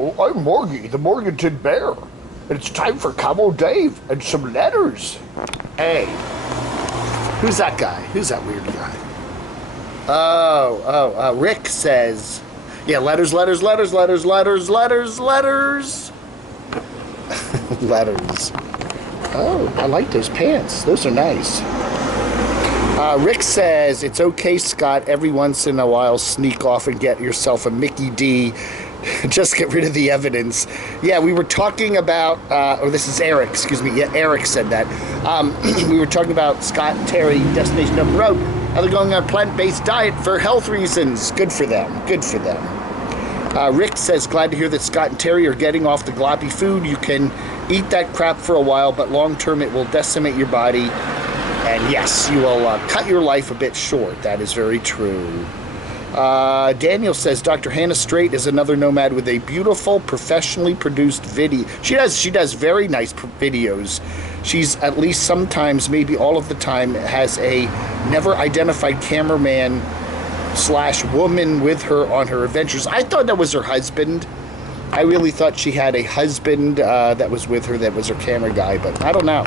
Hello, I'm Morgie, the Morganton Bear. And it's time for Camo Dave and some letters. Hey, who's that guy? Who's that weird guy? Rick says, yeah, letters. Letters. Oh, I like those pants. Those are nice. Rick says, it's okay, Scott, every once in a while sneak off and get yourself a Mickey D. Just get rid of the evidence. Yeah, we were talking about, or this is Eric, excuse me. Yeah, Eric said that. We were talking about Scott and Terry, Destination Up the Road, how they're going on a plant-based diet for health reasons. Good for them. Good for them. Rick says, glad to hear that Scott and Terry are getting off the gloppy food. You can eat that crap for a while, but long-term it will decimate your body. And yes, you will cut your life a bit short. That is very true. Daniel says, Dr. Hannah Strait is another nomad with a beautiful, professionally produced video. She does very nice videos. She's at least sometimes, maybe all of the time, has a never identified cameraman / woman with her on her adventures. I thought that was her husband. I really thought she had a husband that was with her, that was her camera guy, but I don't know.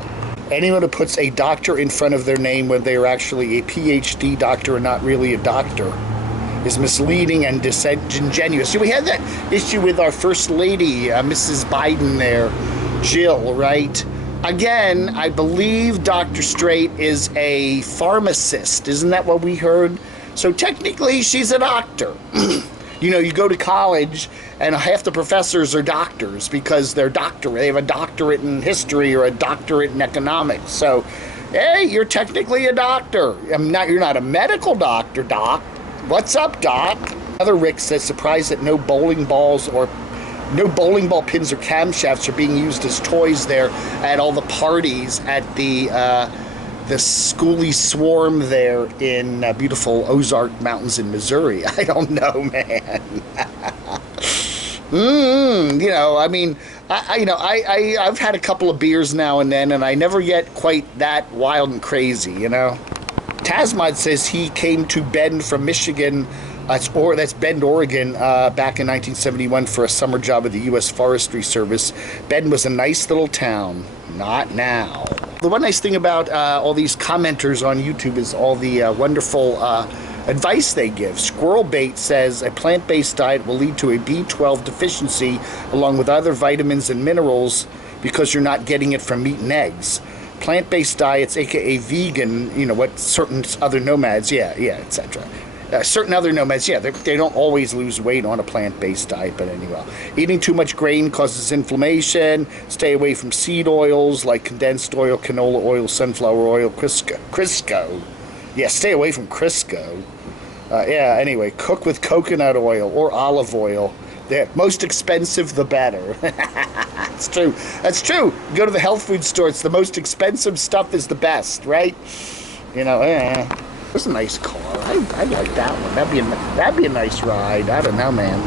Anyone who puts a doctor in front of their name when they are actually a PhD doctor and not really a doctor is misleading and disingenuous. We had that issue with our First Lady, Mrs. Biden there, Jill, right? Again, I believe Dr. Strait is a pharmacist. Isn't that what we heard? So technically, she's a doctor. You know, you go to college and half the professors are doctors because they're doctorate. They have a doctorate in history or a doctorate in economics. So, hey, you're technically a doctor. You're not a medical doctor, Doc. What's up, Doc? Another Rick says, surprised that no bowling ball pins or camshafts are being used as toys there at all the parties at the Schoolie Swarm there in beautiful Ozark Mountains in Missouri. I don't know, man. You know, I mean, I've had a couple of beers now and then, and I never get quite that wild and crazy, you know. Tasmod says he came to Bend from Michigan, that's Bend, Oregon, back in 1971 for a summer job with the U.S. Forestry Service. Bend was a nice little town. Not now. The one nice thing about all these commenters on YouTube is all the wonderful advice they give. Squirrel Bait says a plant-based diet will lead to a B12 deficiency along with other vitamins and minerals because you're not getting it from meat and eggs. Plant-based diets, aka vegan, you know what certain other nomads, etc. Certain other nomads, they don't always lose weight on a plant-based diet, but anyway. Eating too much grain causes inflammation. Stay away from seed oils like condensed oil, canola oil, sunflower oil, Crisco. Yeah, stay away from Crisco. Anyway, cook with coconut oil or olive oil. The most expensive, the better. It's true. That's true. You go to the health food store, it's the most expensive stuff is the best, right? You know, It's a nice car. I like that one. That'd be a nice ride. I don't know, man.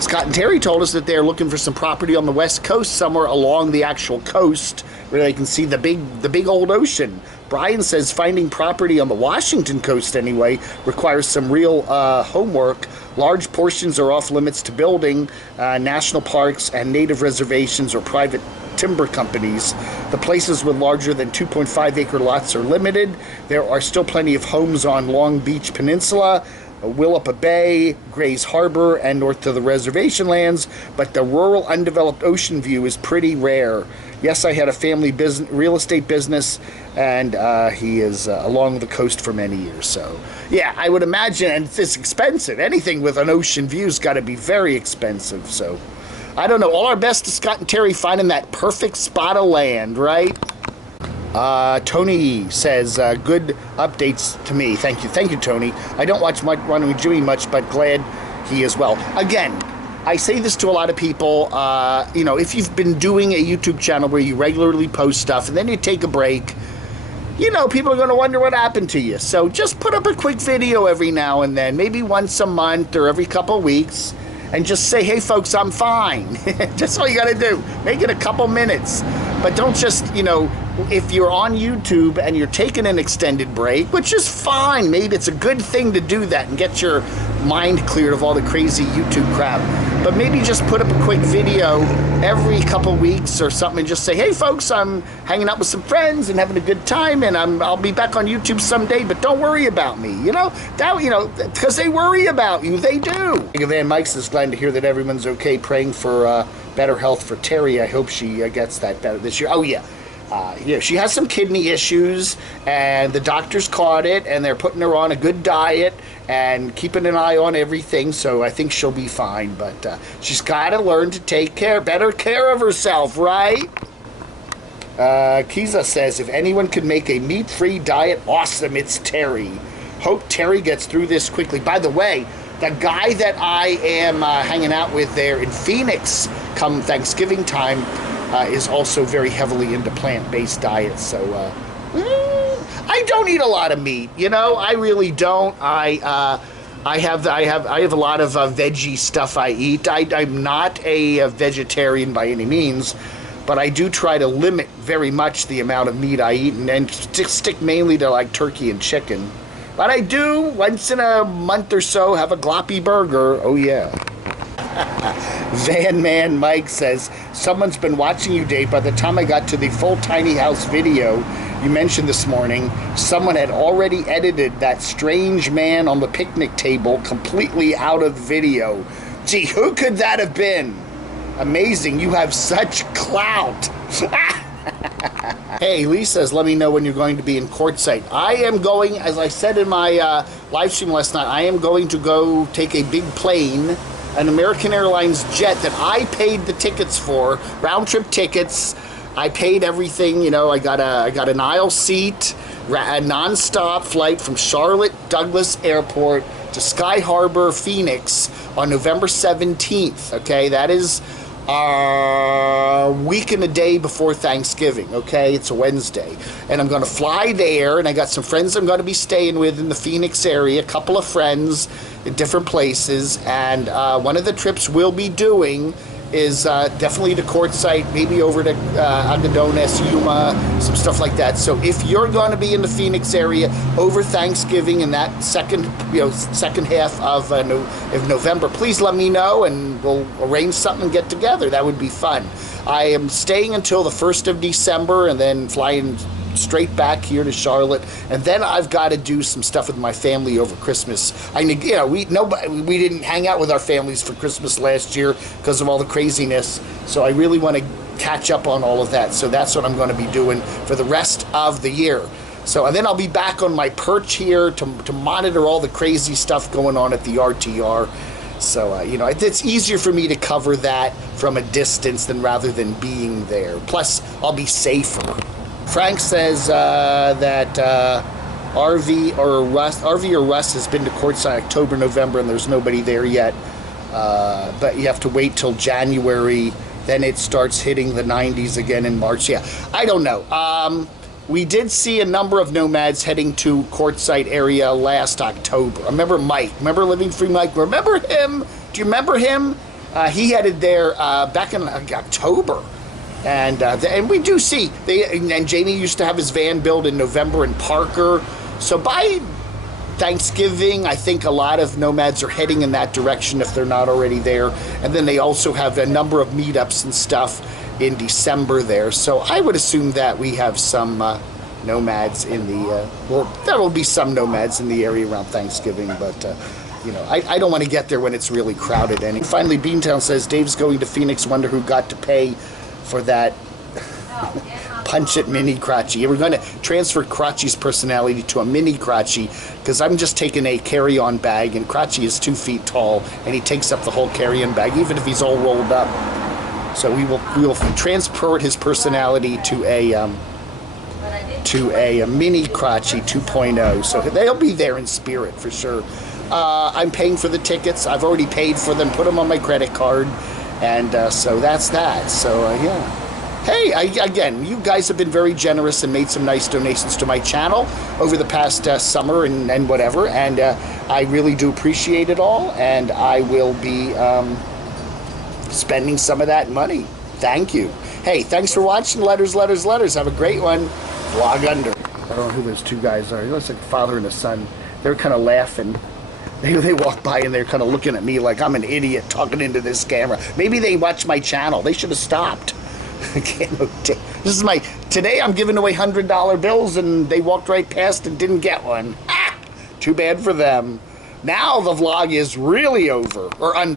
Scott and Terry told us that they're looking for some property on the West Coast, somewhere along the actual coast, where they can see the big old ocean. Brian says finding property on the Washington coast, anyway, requires some real homework. Large portions are off limits to building, national parks and native reservations or private timber companies. The places with larger than 2.5 acre lots are limited. There are still plenty of homes on Long Beach Peninsula, Willapa Bay, Grays Harbor, and north to the reservation lands, but the rural undeveloped ocean view is pretty rare. Yes, I had a family business, real estate business, and he is along the coast for many years. So, yeah, I would imagine, and it's expensive. Anything with an ocean view's got to be very expensive. So, I don't know. All our best to Scott and Terry finding that perfect spot of land, right? Tony says, good updates to me. Thank you, Tony. I don't watch much, running Jimmy much, but glad he is well. Again, I say this to a lot of people, you know, if you've been doing a YouTube channel where you regularly post stuff and then you take a break, you know, people are going to wonder what happened to you. So just put up a quick video every now and then, maybe once a month or every couple of weeks, and just say, hey folks, I'm fine. Just all you got to do. Make it a couple minutes. But don't just, you know, if you're on YouTube and you're taking an extended break, which is fine, maybe it's a good thing to do that and get your mind cleared of all the crazy YouTube crap. But maybe just put up a quick video every couple weeks or something and just say, hey folks, I'm hanging out with some friends and having a good time, and I'll be back on YouTube someday, but don't worry about me. You know, because they worry about you, they do. Van Mike's is glad to hear that everyone's okay, praying for better health for Terry. I hope she gets that better this year. Oh yeah. Yeah, she has some kidney issues, and the doctors caught it, and they're putting her on a good diet and keeping an eye on everything, so I think she'll be fine. But she's got to learn to take better care of herself, right? Kiza says, if anyone could make a meat-free diet awesome, it's Terry. Hope Terry gets through this quickly. By the way, the guy that I am hanging out with there in Phoenix come Thanksgiving time is also very heavily into plant-based diets. So I don't eat a lot of meat, you know. I really don't. I have a lot of veggie stuff I eat. I'm not a vegetarian by any means, but I do try to limit very much the amount of meat I eat, and stick mainly to like turkey and chicken. But I do once in a month or so have a Gloppy burger. Oh yeah. Van Man Mike says, someone's been watching you, Dave. By the time I got to the full tiny house video you mentioned this morning, someone had already edited that strange man on the picnic table completely out of video. Gee, who could that have been? Amazing, you have such clout. Hey, Lee says, let me know when you're going to be in Quartzsite. I am going, as I said in my live stream last night, I am going to go take a big plane, an American Airlines jet that I paid the tickets for, round trip tickets. I paid everything, you know. I got an aisle seat, a non-stop flight from Charlotte Douglas Airport to Sky Harbor, Phoenix on November 17th. Okay, that is a week and a day before Thanksgiving. Okay, it's a Wednesday, and I'm going to fly there, and I got some friends I'm going to be staying with in the Phoenix area, a couple of friends in different places, and one of the trips we'll be doing is definitely to Quartzsite, maybe over to Agadones, Yuma, some stuff like that. So if you're going to be in the Phoenix area over Thanksgiving in that second half of November, please let me know, and we'll arrange something and get together. That would be fun. I am staying until the 1st of December and then flying straight back here to Charlotte, and then I've got to do some stuff with my family over Christmas. We didn't hang out with our families for Christmas last year because of all the craziness, so I really want to catch up on all of that. So that's what I'm going to be doing for the rest of the year. So, and then I'll be back on my perch here to monitor all the crazy stuff going on at the RTR. So, it's easier for me to cover that from a distance rather than being there. Plus, I'll be safer. Frank says that RV or Russ has been to Quartzsite October, November, and there's nobody there yet. But you have to wait till January. Then it starts hitting the 90s again in March. Yeah, I don't know. We did see a number of Nomads heading to Quartzsite area last October. I remember Mike. Remember Living Free Mike? Remember him? Do you remember him? He headed there back in October. And we do see, and Jamie used to have his van built in November in Parker. So by Thanksgiving, I think a lot of Nomads are heading in that direction if they're not already there. And then they also have a number of meetups and stuff in December there. So I would assume that we have some Nomads in the, there will be some Nomads in the area around Thanksgiving, but I don't want to get there when it's really crowded. And finally, Beantown says, Dave's going to Phoenix, wonder who got to pay for that punch it mini crotchy. We're going to transfer Crotchy's personality to a mini Crotchy because I'm just taking a carry-on bag, and Crotchy is 2 feet tall and he takes up the whole carry-on bag even if he's all rolled up. So we will transport his personality to a mini Crotchy 2.0. So they'll be there in spirit for sure. I'm paying for the tickets. I've already paid for them, put them on my credit card. And so that's that. So, yeah. Hey, again, you guys have been very generous and made some nice donations to my channel over the past summer and whatever. And I really do appreciate it all. And I will be spending some of that money Thank you. Hey, thanks for watching. Letters. Have a great one. Vlog under. I don't know who those two guys are. It looks like a father and a son. They're kind of laughing. They walk by and they're kind of looking at me like I'm an idiot talking into this camera. Maybe they watch my channel. They should have stopped. This is my... Today I'm giving away $100 bills and they walked right past and didn't get one. Ah, too bad for them. Now the vlog is really over. Or